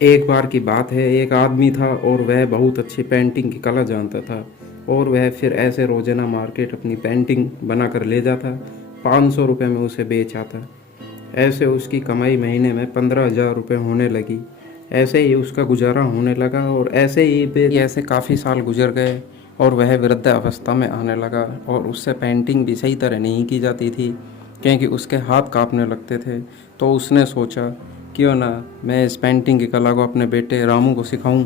एक बार की बात है, एक आदमी था और वह बहुत अच्छी पेंटिंग की कला जानता था। और वह फिर ऐसे रोज़ाना मार्केट अपनी पेंटिंग बना कर ले जाता, 500 रुपये में उसे बेच आता। ऐसे उसकी कमाई महीने में 15,000 रुपये होने लगी। ऐसे ही उसका गुजारा होने लगा और ऐसे काफ़ी साल गुजर गए और वह वृद्धावस्था में आने लगा और उससे पेंटिंग भी सही तरह नहीं की जाती थी, क्योंकि उसके हाथ कांपने लगते थे। तो उसने सोचा, क्यों ना मैं इस पेंटिंग की कला को अपने बेटे रामू को सिखाऊं।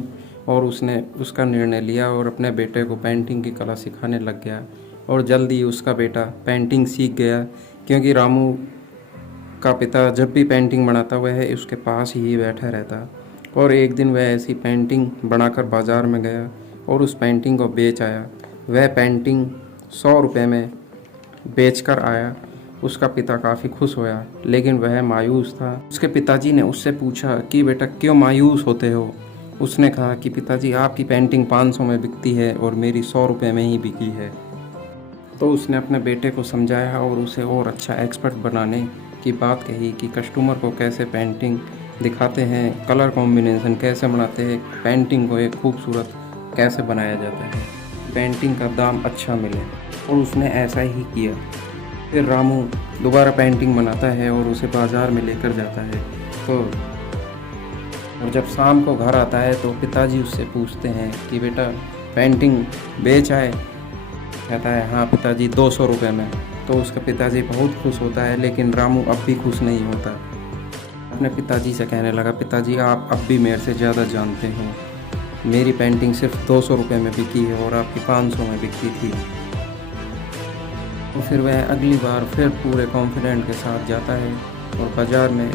और उसने उसका निर्णय लिया और अपने बेटे को पेंटिंग की कला सिखाने लग गया। और जल्दी ही उसका बेटा पेंटिंग सीख गया, क्योंकि रामू का पिता जब भी पेंटिंग बनाता वह उसके पास ही बैठा रहता। और एक दिन वह ऐसी पेंटिंग बनाकर बाज़ार में गया और उस पेंटिंग को बेच आया। वह पेंटिंग 100 रुपये में बेच कर आया। उसका पिता काफ़ी खुश होया, लेकिन वह मायूस था। उसके पिताजी ने उससे पूछा कि बेटा क्यों मायूस होते हो। उसने कहा कि पिताजी, आपकी पेंटिंग 500 में बिकती है और मेरी 100 रुपये में ही बिकी है। तो उसने अपने बेटे को समझाया और उसे और अच्छा एक्सपर्ट बनाने की बात कही कि कस्टमर को कैसे पेंटिंग दिखाते हैं, कलर कॉम्बिनेशन कैसे बनाते हैं, पेंटिंग को एक खूबसूरत कैसे बनाया जाता है, पेंटिंग का दाम अच्छा मिले। और उसने ऐसा ही किया। फिर रामू दोबारा पेंटिंग बनाता है और उसे बाज़ार में लेकर जाता है। तो और जब शाम को घर आता है तो पिताजी उससे पूछते हैं कि बेटा, पेंटिंग बेच आए। कहता है, हाँ पिताजी, 200 रुपये में। तो उसका पिताजी बहुत खुश होता है, लेकिन रामू अब भी खुश नहीं होता। अपने पिताजी से कहने लगा, पिताजी आप अब भी मेरे से ज़्यादा जानते हो, मेरी पेंटिंग सिर्फ 200 रुपये में बिकी है और आपकी 500 में बिकती थी। तो फिर वह अगली बार फिर पूरे कॉन्फिडेंट के साथ जाता है और बाज़ार में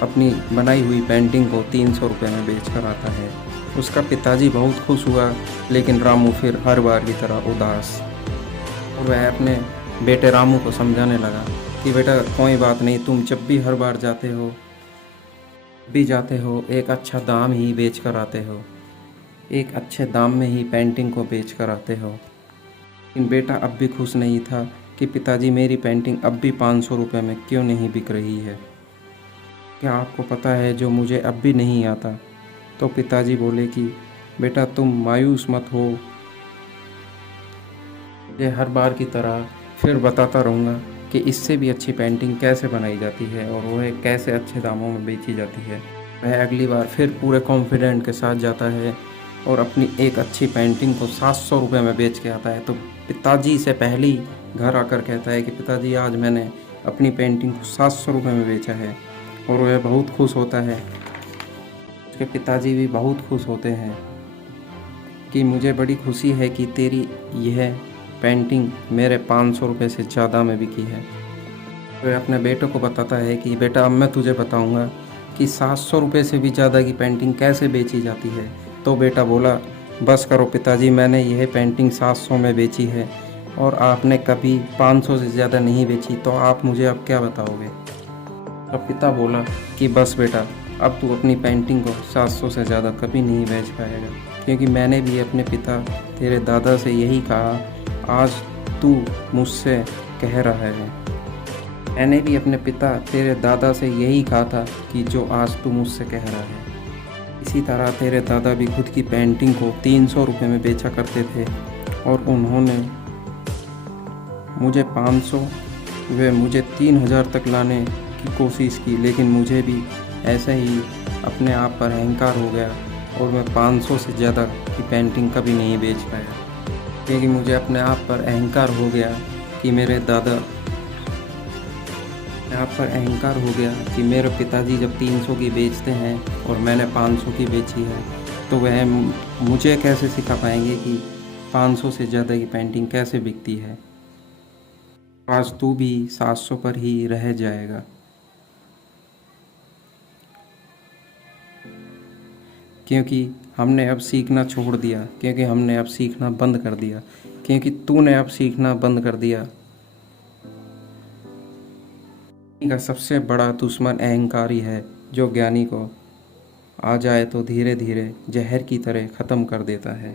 अपनी बनाई हुई पेंटिंग को 300 रुपये में बेच कर आता है। उसका पिताजी बहुत खुश हुआ, लेकिन रामू फिर हर बार की तरह उदास। और वह अपने बेटे रामू को समझाने लगा कि बेटा कोई बात नहीं, तुम जब भी हर बार जाते हो एक अच्छा दाम ही बेच कर आते हो, एक अच्छे दाम में ही पेंटिंग को बेच कर आते हो। लेकिन बेटा अब भी खुश नहीं था कि पिताजी, मेरी पेंटिंग अब भी 500 रुपये में क्यों नहीं बिक रही है। क्या आपको पता है जो मुझे अब भी नहीं आता। तो पिताजी बोले कि बेटा तुम मायूस मत हो, ये हर बार की तरह फिर बताता रहूँगा कि इससे भी अच्छी पेंटिंग कैसे बनाई जाती है और वह कैसे अच्छे दामों में बेची जाती है। वह अगली बार फिर पूरे कॉन्फिडेंट के साथ जाता है और अपनी एक अच्छी पेंटिंग को 700 रुपये में बेच के आता है। तो पिताजी से पहले ही घर आकर कहता है कि पिताजी, आज मैंने अपनी पेंटिंग को 700 रुपये में बेचा है। और वह बहुत खुश होता है। उसके पिताजी भी बहुत खुश होते हैं कि मुझे बड़ी खुशी है कि तेरी यह पेंटिंग मेरे 500 रुपये से ज़्यादा में बिकी है। वह अपने बेटे को बताता है कि बेटा, अब मैं तुझे बताऊंगा कि 700 रुपये से भी ज़्यादा की पेंटिंग कैसे बेची जाती है। तो बेटा बोला, बस करो पिताजी, मैंने यह पेंटिंग 700 में बेची है और आपने कभी 500 से ज़्यादा नहीं बेची, तो आप मुझे अब क्या बताओगे। अब पिता बोला कि बस बेटा, अब तू अपनी पेंटिंग को 700 से ज़्यादा कभी नहीं बेच पाएगा, क्योंकि मैंने भी अपने पिता तेरे दादा से यही कहा, आज तू मुझसे कह रहा है। मैंने भी अपने पिता तेरे दादा से यही कहा था कि जो आज तू मुझसे कह रहा है। इसी तरह तेरे दादा भी खुद की पेंटिंग को 300 रुपये में बेचा करते थे और उन्होंने मुझे 500 व मुझे 3,000 तक लाने की कोशिश की, लेकिन मुझे भी ऐसे ही अपने आप पर अहंकार हो गया और मैं 500 से ज़्यादा की पेंटिंग कभी नहीं बेच पाया, क्योंकि मुझे अपने आप पर अहंकार हो गया कि मेरे पिताजी जब 300 की बेचते हैं और मैंने 500 की बेची है, तो वह मुझे कैसे सिखा पाएंगे कि 500 से ज़्यादा की पेंटिंग कैसे बिकती है। आज तू भी 700 पर ही रह जाएगा, क्योंकि हमने अब सीखना छोड़ दिया, क्योंकि हमने अब सीखना बंद कर दिया, क्योंकि तूने अब सीखना बंद कर दिया। का सबसे बड़ा दुश्मन अहंकारी है, जो ज्ञानी को आ जाए तो धीरे धीरे जहर की तरह ख़त्म कर देता है।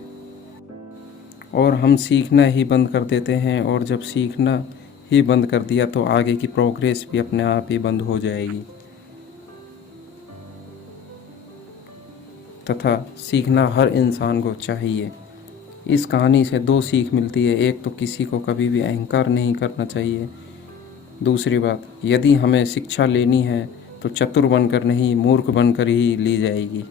और हम सीखना ही बंद कर देते हैं, और जब सीखना ही बंद कर दिया तो आगे की प्रोग्रेस भी अपने आप ही बंद हो जाएगी। तथा सीखना हर इंसान को चाहिए। इस कहानी से दो सीख मिलती है। एक तो किसी को कभी भी अहंकार नहीं करना चाहिए। दूसरी बात, यदि हमें शिक्षा लेनी है तो चतुर बनकर नहीं, मूर्ख बनकर ही ली जाएगी।